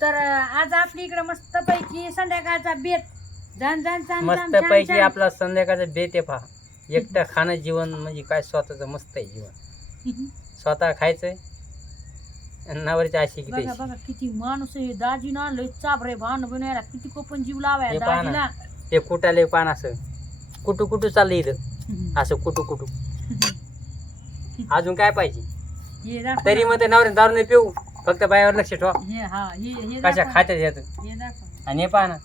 तर आज आपली इकडे मस्त पैकी संध्याकाळचा बेत. मस्त पैकी आपला संध्याकाळचं बेत आहे पहा. एकटं खाणं जीवन म्हणजे काय स्वतःचं मस्त आहे जीवन. स्वतः खायचंय. नवऱ्याची आशी बघा किती बघा किती माणूस आहे. दाजी ना लय चाबरे भान बनवायला किती कोपन जीव लावाय हे पहा ना. दाजीला. ते कुटाले पान असं. कुटू कुटू चाललं इथं. असं कुटू कुटू अजून काय पाहिजे? हे दाखव तरी. मग ते नवऱ्या दारू नाही पिऊ. फक्त बायावर लक्ष ठेवा. हे हा हे हे कशा दाखव. खात्यात येतं? हे दाखव. आणि हे पहा ना.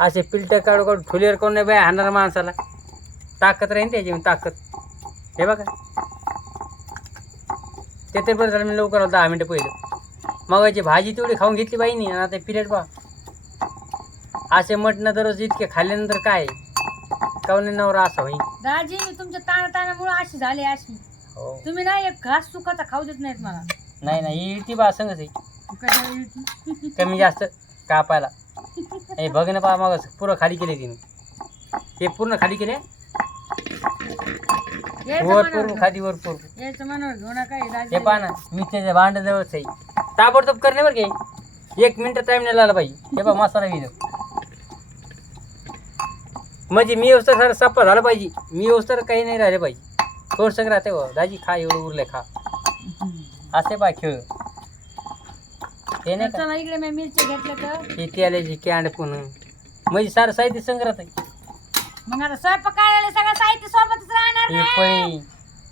असे पिल्ट काढू काढू ठुलीवर कोण नाही बाया हाणणार माणसाला. ताकद राहीन त्याची ताकद. हे बघा. ते तरी बरं झालं मी लवकर आलो दहा मिनटं पहिलं. मगाची भाजी तेवढी खाऊन घेतली बाईनी आणि आता पिलेट बा असे मटणं दररोज इतके खाल्ल्यानंतर काय? काऊन नवरा असा होईल दाजी तुमच्या ताना तानामुळे अशी झाली अशी. हो. तुम्ही ना एक घास चुकाचा खाऊ देत नाहीत मला. नाही नाही ती बा संगच आहे. कशाला येते? कमी जास्त कापायला. हे बघ ना पहा मग पुरं खाली केले तिने. हे पूर्ण खाली केले यायचं वर मनावर पूर्ण खाली वर पूर्ण घेऊ. यायचं मनावर घेऊ नका हे दाजी हे पहा ना मी त्याच्या भांड जवळच आहे. ताबडतोब करणे बरं काही एक मिनिट टाइम नाही लागला पाहिजे हे बा मसाला विध म्हणजे मी व्यवस्था सर सप्पा झाला पाहिजे. मी व्यवस्था काही नाही राहिले पाहिजे थोडसं राहते हो? दाजी खा एवढं उरले खा. असे बा खेळ. नाही का? चला इकडे मी मिरच्या घेतल्या तर. तेलाची कॅन्ड पुन्हा म्हणजे सारं साहित्य संग्रहात आहे मग आता स्वयंपाक करायला सगळं साहित्य सोबतच राहणार नाही पळी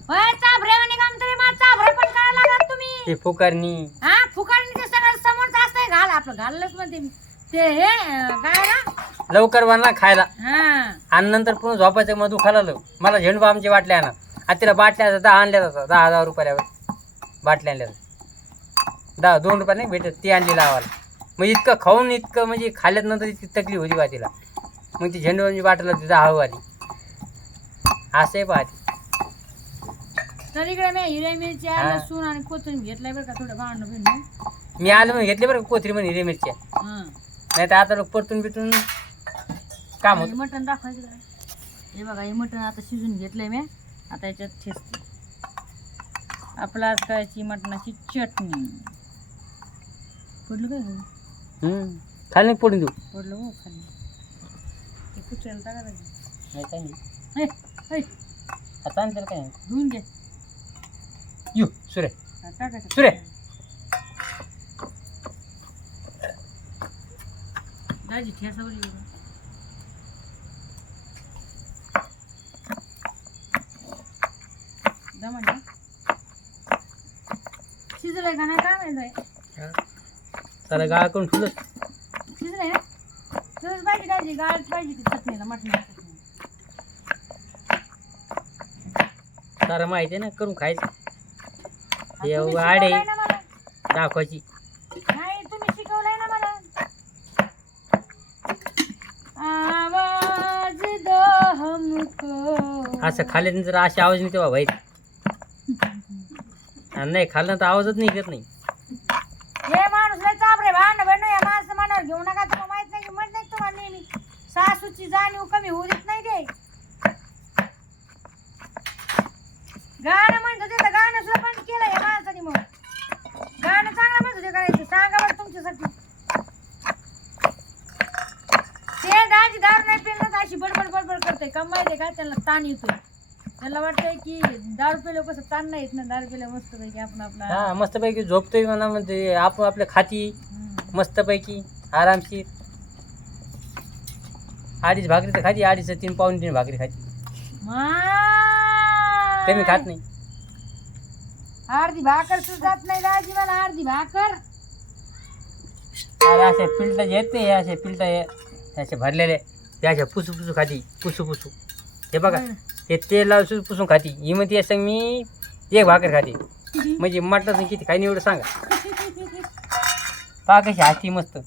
होय चाभरे म्हणे काम तरी मला चाभरे पण करायला लागत तुम्ही. हे फुकारणी. हा फुकाळणी ते सगळं समोरच असतंय घाल आपलं घाललंच म्हणते मी. ते हे अं, काय ना लवकर बनला खायला. हा. आणि नंतर पुन्हा झोपायचं मग दुखायला आलं मला झेंडू आमची बाटल्या आणा. आता तिला बाटल्या दहा आणल्या जातात दहा हजार रुपयावर बाटल्या आणल्या जातात. दहा दोन रुपये नाही भेटत ती आणली लावायला. मग इतकं खाऊन इतकं म्हणजे खाल्ल्यानंतर इतकी तकलीफ होती बा तिला. मग ती झेंडू आमची बाटला दहा आली असं आहे पाहते तर इकडे मी हिरे मिरच्या हा. लसूण आणि कोथिंबीर घेतलाय बरं का थोडं मी आलो मग घेतले बरं कोथरी म्हणे हिरे मिरच्या. हा. नाही तर आता लोक परतून बितून काम आणि होत. मटण दाखवायचं का? हे बघा हे मटण आता शिजून घेतलंय मी. आता याच्यात ठेचते. आपला आज करायची मटणाची चटणी. पडलं काय हो? खाली पडून देऊ. पडलं हो खाली. ते कुचरायला टाका लागेल. नाही हे, हे, आता आणलं काय? नाही. धुवून घे. येऊ सुरे. हा, सुरे. दाजी येऊ का? दमन ना शिजलंय का नाही काय माहिती त्याला गाळ करून ठेवलं. शिजलंय ना? तुझंच पाहिजे दाजी गाळच पाहिजे ती चटणीला मटणाला चटणी. सारं माहिती आहे ना करून खायचं. आ, हे तुम्ही वाढ आहे. शिकवलंय ना मला. दाखवायची. नाही तुम्ही शिकवलंय ना मला. आवाज दो हमको. असं खाल्ल्यानंतर असे आवाज नाही तेव्हा भाई आणि नाही खाल्लं तर आवाजच नाही येत नाही. हे माणूस लय चाबरे भांड बनू या माणसं मनावर घेऊ नका तुम्हाला माहीत नाही की म्हणत नाही तुम्हाला नेहमी? सासूची जाणीव कमी होऊ देत नाही ते. गाणं म्हणत होते तर गाणं सुद्धा बंद केलं या माणसाने मग. गाणं चांगलं म्हणत होते करायचं. सांगा बरं तुमच्यासाठी. ते दाजी दारू नाही पिलं तर अशी बडबड बडबड करते का माहिती का? त्यांना ताण येतोय. त्यांना वाटतंय की दारू पिलं कसं ताण नाही येत ना दारू पिलं मस्त पैकी आपण आपला हा मस्तपैकी झोपतोय म्हणा म्हणजे आपण आपल्या खाती हम्म. मस्तपैकी आरामशीर. अडीच भाकरी तर खाती अडीच तीन पाऊन तीन भाकरी खाती. माय. कमी खात नाही. अर्धी भाकर सुद्धा जात नाही दाजी मला अर्धी भाकर. अरे असे पिल्ट येत नाही असे पिल्ट असे भरलेले ते असे पुसू पुसू खाती पुसू पुसू हे बघा हे. तेल लावून पुसून खाती. ही म्हणते असं मी एक भाकर खाते. म्हणजे मटण किती खाईन एवढं सांगा. पहा कशी हाती मस्त.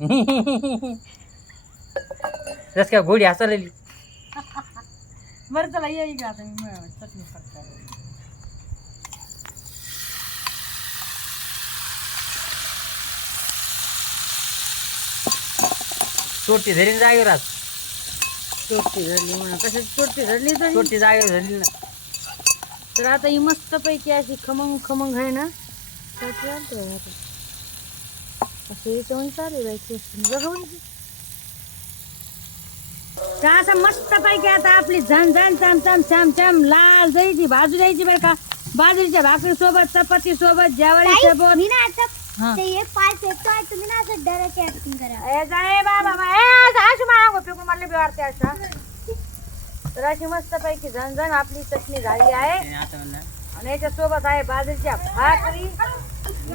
जस काय घोडी हसालेली बरं चला ये इकडे आता मी मिळावं चटणी फक्त. चोटी धरीन जागेवर आज. चोरटी धरली म्हणा. कशाची चोरटी धरली तरी ना. तर आता ही मस्त पैकी अशी खमंग खमंग आहे ना. आता. असे याच्यावर बघून मस्त पैकी आता आपली झण झण चम चम चम चम लाल जायची भाजू द्यायची बरं का. बाजरीच्या भाकरी सोबत चपाती सोबत जेवारी सोबत मी ना आता हा. ते एक पाय फेकतो आहे तुम्ही ना असं डराची ऍक्टिंग करा. ए जाय बाबा बा. ए, अशी मारा गो फेकून मारली बी वाटते अशा. तर अशी मस्त पैकी झणझण आपली चटणी झाली आहे. आणि याच्या सोबत आहे बाजरीच्या भाकरी.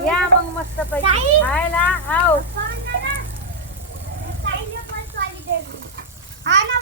या मग मस्त पैकी. खायला. हाव. हा ना